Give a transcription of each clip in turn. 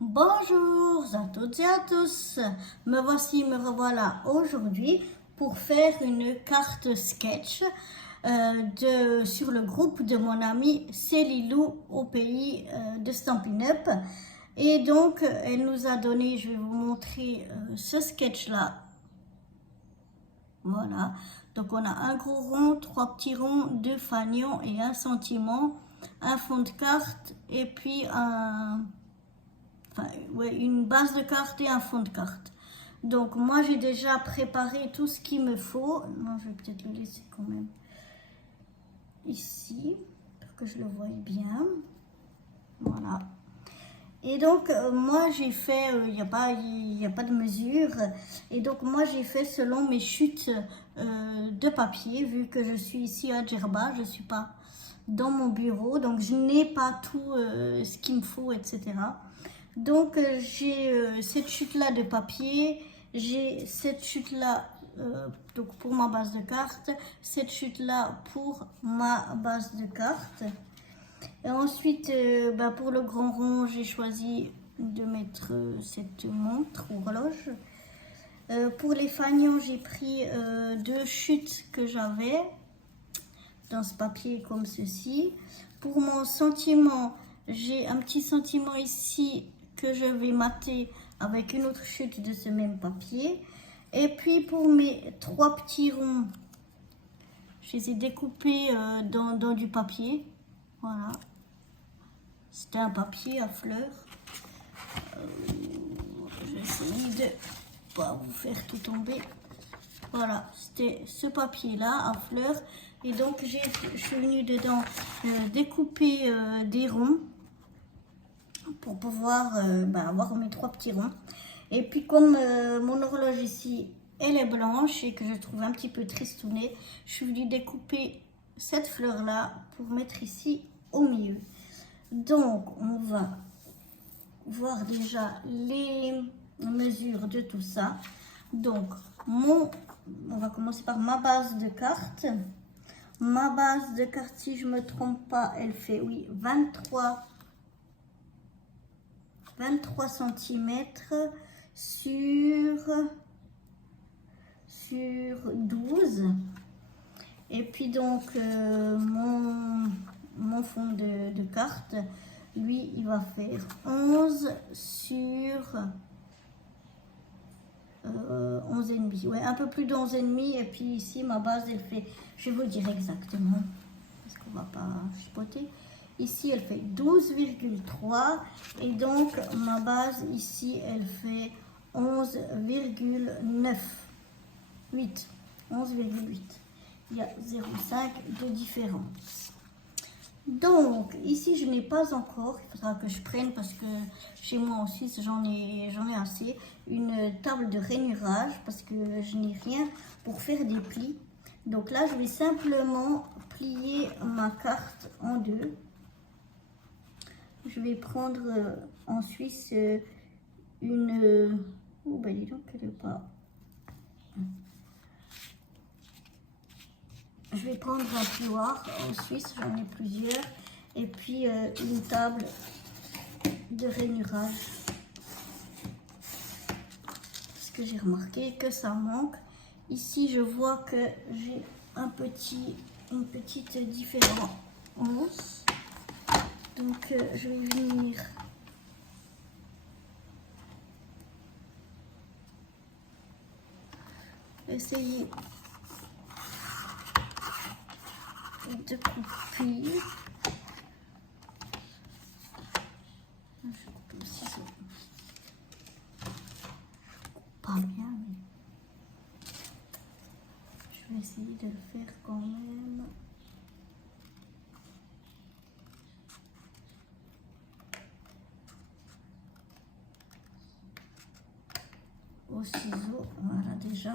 Bonjour à toutes et à tous, me revoilà aujourd'hui pour faire une carte sketch sur le groupe de mon amie Célilou au pays de Stampin' Up. Et donc elle nous a donné, je vais vous montrer ce sketch là. Voilà, donc on a un gros rond, 3 petits ronds, 2 fanions et un sentiment, un fond de carte et puis une base de carte et un fond de carte. Donc moi j'ai déjà préparé tout ce qu'il me faut. Non, je vais peut-être le laisser quand même ici pour que je le voie bien. Voilà. Et donc moi j'ai fait, il n'y a pas de mesure. Et donc moi j'ai fait selon mes chutes de papier, vu que je suis ici à Djerba, je ne suis pas dans mon bureau, donc je n'ai pas tout ce qu'il me faut, etc. Donc j'ai cette chute là de papier, j'ai cette chute là donc pour ma base de carte, cette chute là pour ma base de carte. Et ensuite pour le grand rond j'ai choisi de mettre cette montre ou horloge. Pour les fanions j'ai pris 2 chutes que j'avais dans ce papier comme ceci. Pour mon sentiment, j'ai un petit sentiment ici que je vais mater avec une autre chute de ce même papier. Et puis pour mes 3 petits ronds, je les ai découpés dans du papier. Voilà. C'était un papier à fleurs. J'essaie de pas vous faire tout tomber. Voilà, c'était ce papier-là à fleurs. Et donc, je suis venue dedans découper des ronds pour pouvoir avoir mes 3 petits ronds. Et puis, comme mon horloge ici, elle est blanche et que je trouve un petit peu tristounée, je suis venue découper cette fleur-là pour mettre ici au milieu. Donc, on va voir déjà les mesures de tout ça. Donc, on va commencer par ma base de carte. Ma base de carte, si je ne me trompe pas, elle fait, oui, 23 cm sur 12. Et puis donc, mon fond de carte, lui, il va faire 11 sur 11,5. Ouais, un peu plus de 11,5. Et puis ici, ma base, elle fait, je vais vous dire exactement, parce qu'on va pas chipoter. Ici, elle fait 12,3. Et donc, ma base, ici, elle fait 11,9. 8. 11,8. Il y a 0,5 de différence. Donc, ici, je n'ai pas encore, il faudra que je prenne parce que chez moi en Suisse, j'en ai assez, une table de rainurage parce que je n'ai rien pour faire des plis. Donc là, je vais simplement plier ma carte en deux. Je vais prendre en Suisse une... Oh, ben dis donc, elle n'est pas... Je vais prendre un plioir en Suisse, j'en ai plusieurs, et puis une table de rainurage. Parce que j'ai remarqué que ça manque. Ici, je vois que j'ai une petite différence. Donc, je vais venir essayer de couper. Je coupe au ciseau. Je coupe pas bien, mais je vais essayer de le faire quand même. Au ciseau, voilà déjà.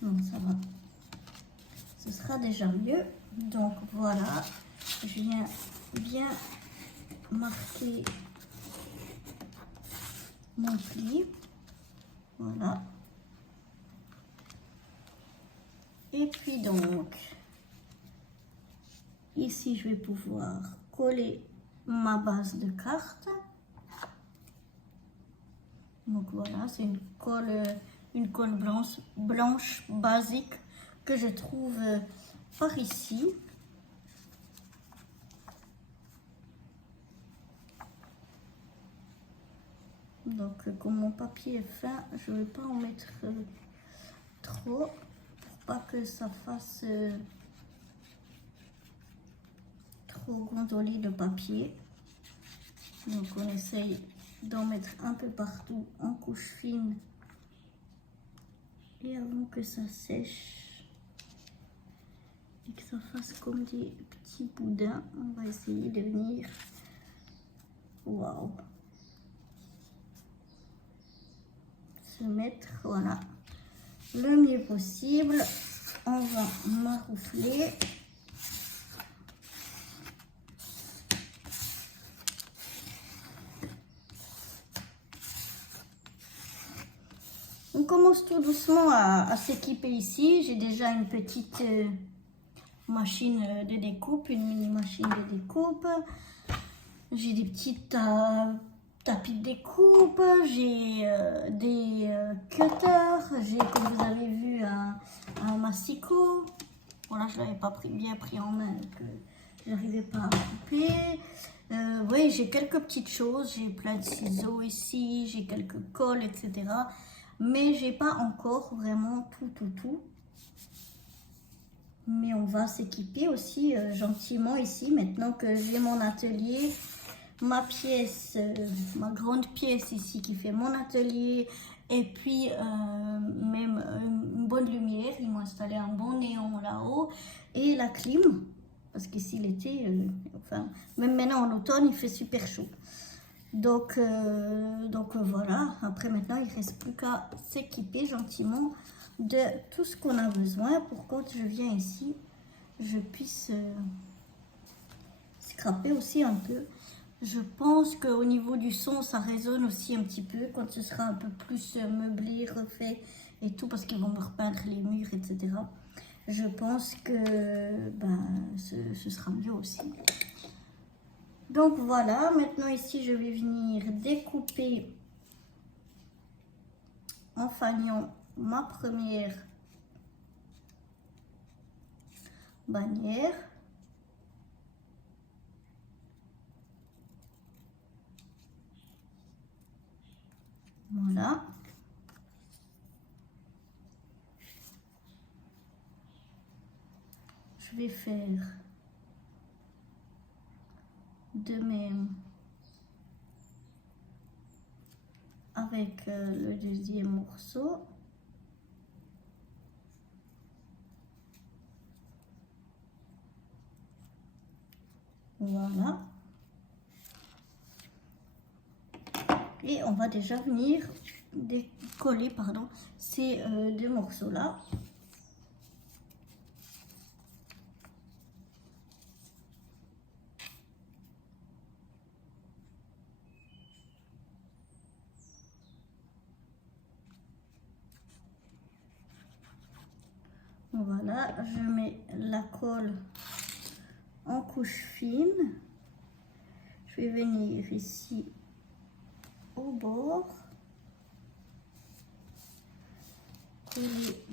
Non, ça va. Ce sera déjà mieux. Donc voilà, je viens bien marquer mon pli. Voilà. Et puis donc, ici je vais pouvoir coller ma base de carte. Donc voilà, c'est une colle blanche basique que je trouve par ici. Donc comme mon papier est fin, je ne vais pas en mettre trop pour pas que ça fasse trop gondoler de papier. Donc on essaye d'en mettre un peu partout en couche fine. Et avant que ça sèche et que ça fasse comme des petits boudins, on va essayer de venir, waouh, se mettre, voilà, le mieux possible. On va maroufler. On commence tout doucement à s'équiper ici. J'ai déjà une petite machine de découpe, une mini machine de découpe. J'ai des petites tapis de découpe, j'ai des cutters, j'ai, comme vous avez vu, un massicot. Voilà, je ne l'avais pas bien pris en main, que je n'arrivais pas à couper. Oui, j'ai quelques petites choses, j'ai plein de ciseaux ici, j'ai quelques colles, etc. Mais j'ai pas encore vraiment tout. Mais on va s'équiper aussi gentiment ici, maintenant que j'ai mon atelier. Ma pièce, ma grande pièce ici qui fait mon atelier, et puis même une bonne lumière. Ils m'ont installé un bon néon là-haut et la clim, parce qu'ici l'été, enfin même maintenant en automne, il fait super chaud. Donc voilà, après maintenant il ne reste plus qu'à s'équiper gentiment de tout ce qu'on a besoin pour quand je viens ici, je puisse scraper aussi un peu. Je pense qu'au niveau du son, ça résonne aussi un petit peu quand ce sera un peu plus meublé, refait et tout, parce qu'ils vont me repeindre les murs, etc. Je pense que ce sera mieux aussi. Donc voilà, maintenant ici, je vais venir découper en fanion ma première bannière. Voilà. Je vais faire de même avec le deuxième morceau. Voilà. Et on va déjà venir décoller ces deux morceaux-là. Voilà, je mets la colle en couche fine. Je vais venir ici au bord, coller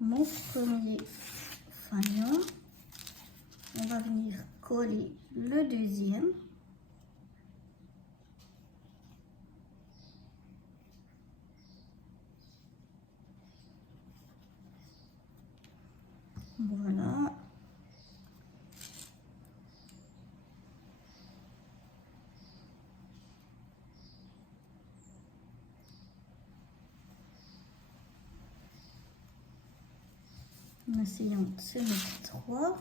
mon premier fanion. On va venir coller le deuxième. Voilà. En essayant de se mettre 3.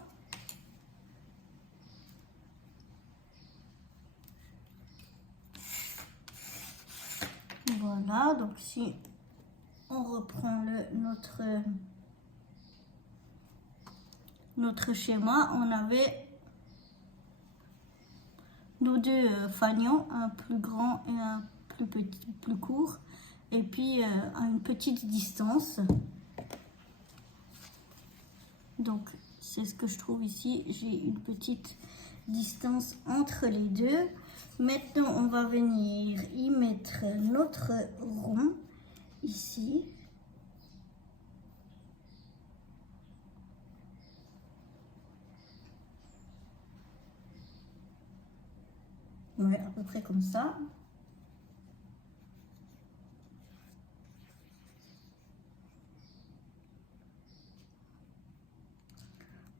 Voilà, donc si on reprend notre schéma, on avait nos deux fanions, un plus grand et un plus petit, plus court, et puis à une petite distance. Donc c'est ce que je trouve ici, j'ai une petite distance entre les deux. Maintenant, on va venir y mettre notre rond ici. Ouais, à peu près comme ça.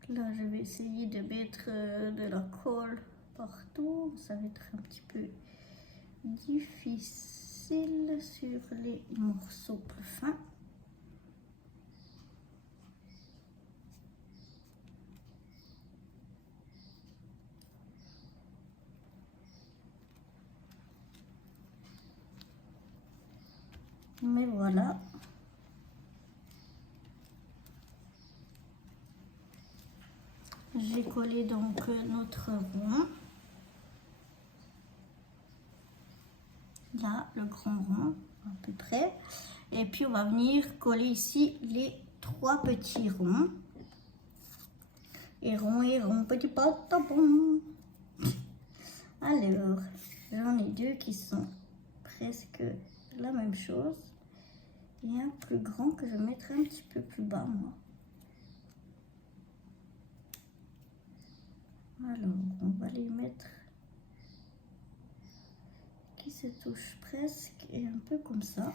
Là, je vais essayer de mettre de la colle partout. Ça va être un petit peu difficile sur les morceaux plus fins. Mais voilà. J'ai collé donc notre rond. Là, le grand rond, à peu près. Et puis, on va venir coller ici les 3 petits ronds. Et rond, petit pas, tampon. Alors, j'en ai 2 qui sont presque la même chose. Et un plus grand que je mettrai un petit peu plus bas, moi. Alors, on va les mettre qui se touchent presque et un peu comme ça.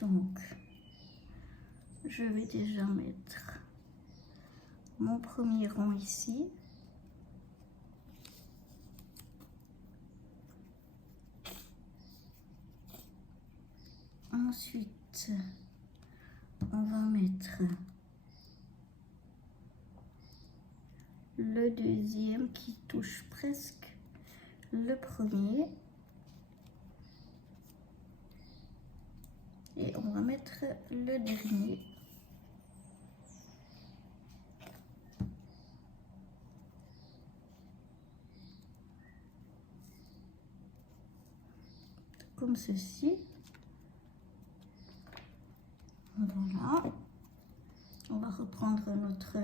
Donc, je vais déjà mettre mon premier rond ici. Ensuite, on va mettre le deuxième qui touche presque le premier. Et on va mettre le dernier. Comme ceci. Voilà. On va reprendre notre...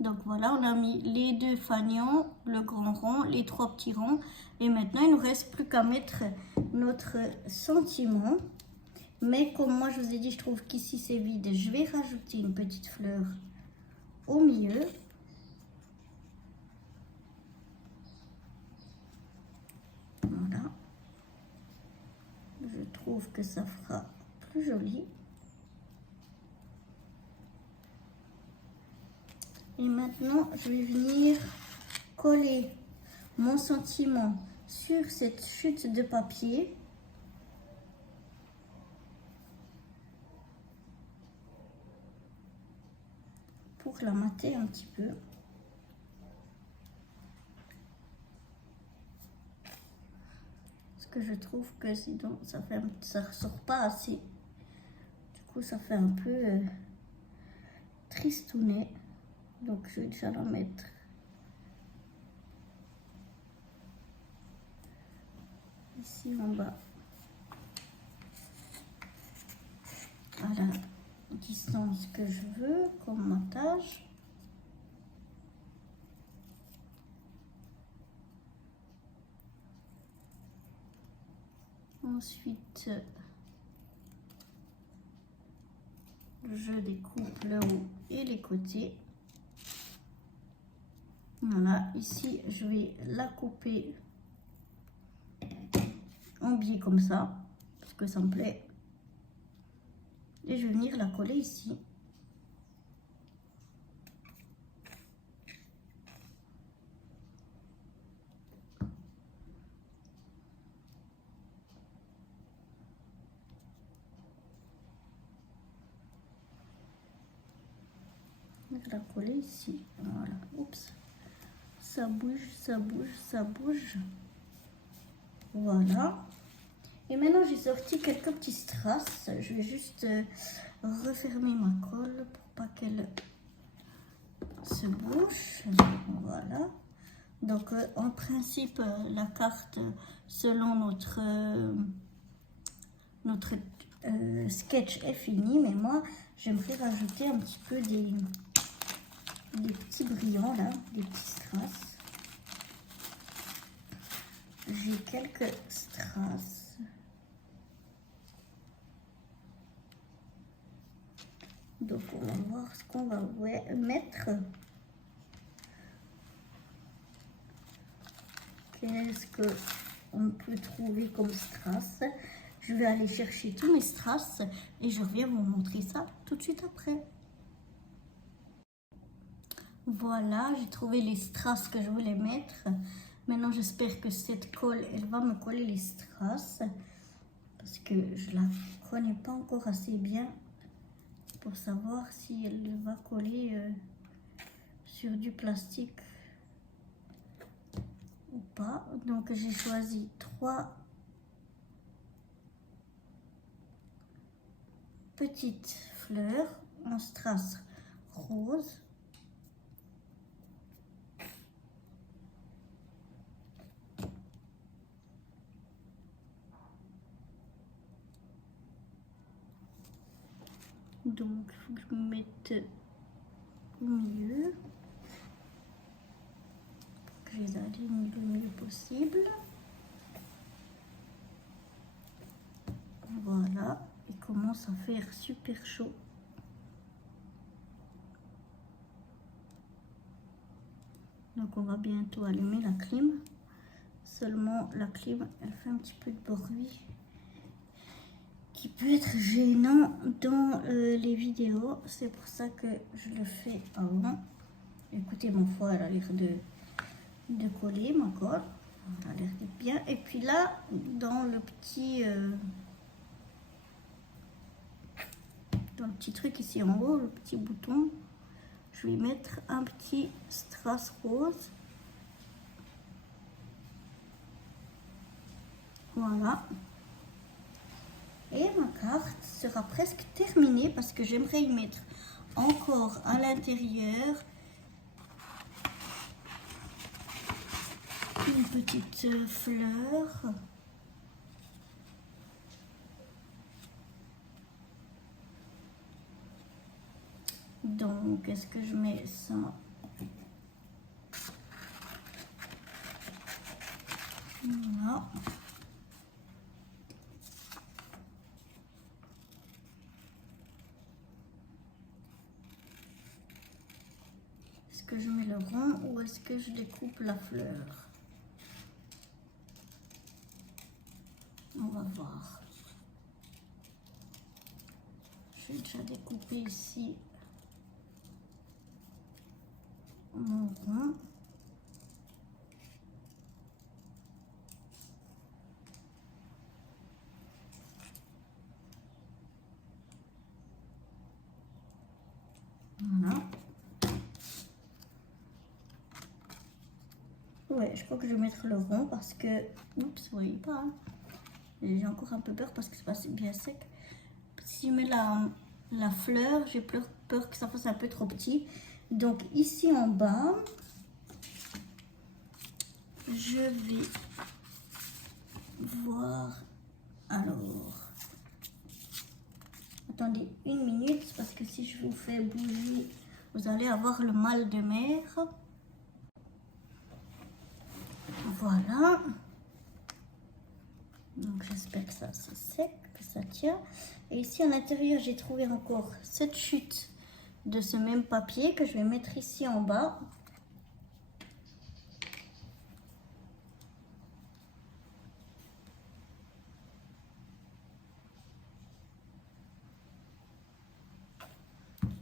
Donc voilà, on a mis les 2 fanions, le grand rond, les 3 petits ronds. Et maintenant, il ne nous reste plus qu'à mettre notre sentiment. Mais comme moi, je vous ai dit, je trouve qu'ici, c'est vide. Je vais rajouter une petite fleur au milieu. Voilà. Je trouve que ça fera plus joli. Et maintenant, je vais venir coller mon sentiment sur cette chute de papier. Pour la mater un petit peu. Parce que je trouve que sinon, ça ressort pas assez. Du coup, ça fait un peu tristounet. Donc, je vais déjà la mettre ici en bas. À la distance que je veux, comme montage. Ensuite, je découpe le haut et les côtés. Voilà, ici, je vais la couper en biais comme ça, parce que ça me plaît. Et je vais venir la coller ici. Je vais la coller ici. Voilà. Oups. Ça bouge, ça bouge, ça bouge. Voilà. Et maintenant, j'ai sorti quelques petits strass. Je vais juste refermer ma colle pour pas qu'elle se bouche. Voilà. Donc, en principe, la carte, selon notre sketch est fini. Mais moi, j'aimerais rajouter un petit peu des petits brillants, là, des petits strass. J'ai quelques strass. Donc, on va voir ce qu'on va mettre. Qu'est-ce qu'on peut trouver comme strass? Je vais aller chercher tous mes strass et je reviens vous montrer ça tout de suite après. Voilà, j'ai trouvé les strass que je voulais mettre. Maintenant, j'espère que cette colle, elle va me coller les strass. Parce que je la connais pas encore assez bien pour savoir si elle va coller sur du plastique ou pas. Donc, j'ai choisi 3 petites fleurs en strass rose. Donc, il faut que je me mette au milieu, pour que je les aligne le mieux possible. Voilà, il commence à faire super chaud. Donc, on va bientôt allumer la clim. Seulement, la clim, elle fait un petit peu de bruit qui peut être gênant dans les vidéos. C'est pour ça que je le fais avant. Écoutez, mon foie, elle a l'air de coller ma colle. Elle a l'air d'être bien. Et puis là, dans le petit truc ici en haut, le petit bouton, je vais mettre un petit strass rose. Voilà. Et ma carte sera presque terminée parce que j'aimerais y mettre encore à l'intérieur une petite fleur. Donc, est-ce que je mets ça? Voilà. Est-ce que je mets le rond ou est-ce que je découpe la fleur? On va voir. Je vais déjà découper ici mon rond. Voilà. Ouais, je crois que je vais mettre le rond parce que... Oups, vous voyez pas. Hein. J'ai encore un peu peur parce que c'est pas bien sec. Si je mets la fleur, j'ai peur que ça fasse un peu trop petit. Donc ici en bas, je vais voir. Alors, attendez une minute parce que si je vous fais bouger, vous allez avoir le mal de mer. Voilà. Donc j'espère que ça c'est sec, que ça tient. Et ici à l'intérieur, j'ai trouvé encore cette chute de ce même papier que je vais mettre ici en bas.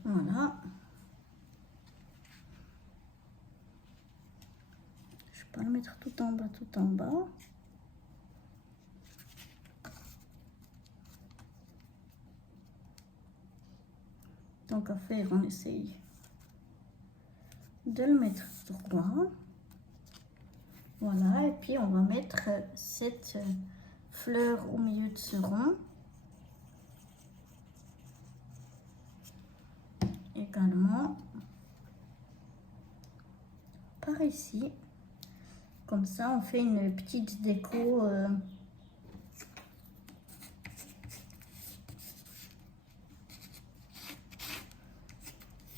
Voilà. Je vais pas le mettre tout en bas, tout en bas. Tant qu'à faire, on essaye de le mettre droit. Voilà, et puis on va mettre cette fleur au milieu de ce rond. Également par ici. Comme ça, on fait une petite déco.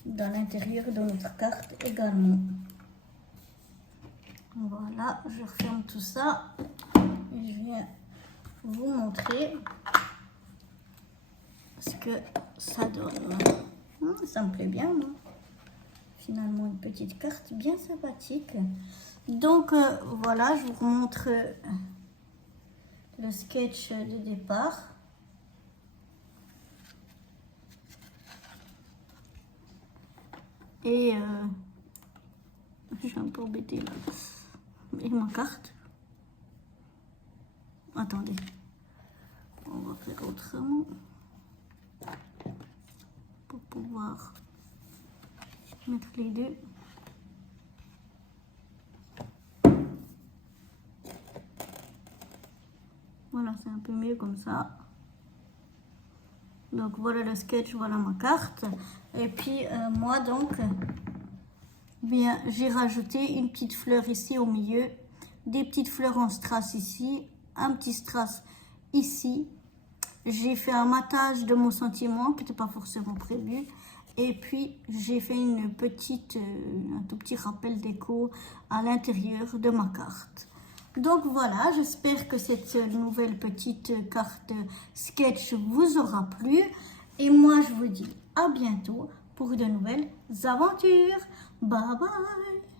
Dans l'intérieur de notre carte également. Voilà, je referme tout ça et je viens vous montrer ce que ça donne. Ça me plaît bien, non? Finalement, une petite carte bien sympathique. Donc voilà, je vous montre le sketch de départ. Et je suis un peu embêtée là. Et ma carte. Attendez. On va faire autrement. Pour pouvoir mettre les deux. Voilà, c'est un peu mieux comme ça. Donc voilà le sketch, voilà ma carte. Et puis moi donc, bien j'ai rajouté une petite fleur ici au milieu, des petites fleurs en strass ici, un petit strass ici. J'ai fait un matage de mon sentiment qui n'était pas forcément prévu. Et puis j'ai fait un tout petit rappel déco à l'intérieur de ma carte. Donc voilà, j'espère que cette nouvelle petite carte sketch vous aura plu. Et moi, je vous dis à bientôt pour de nouvelles aventures. Bye bye!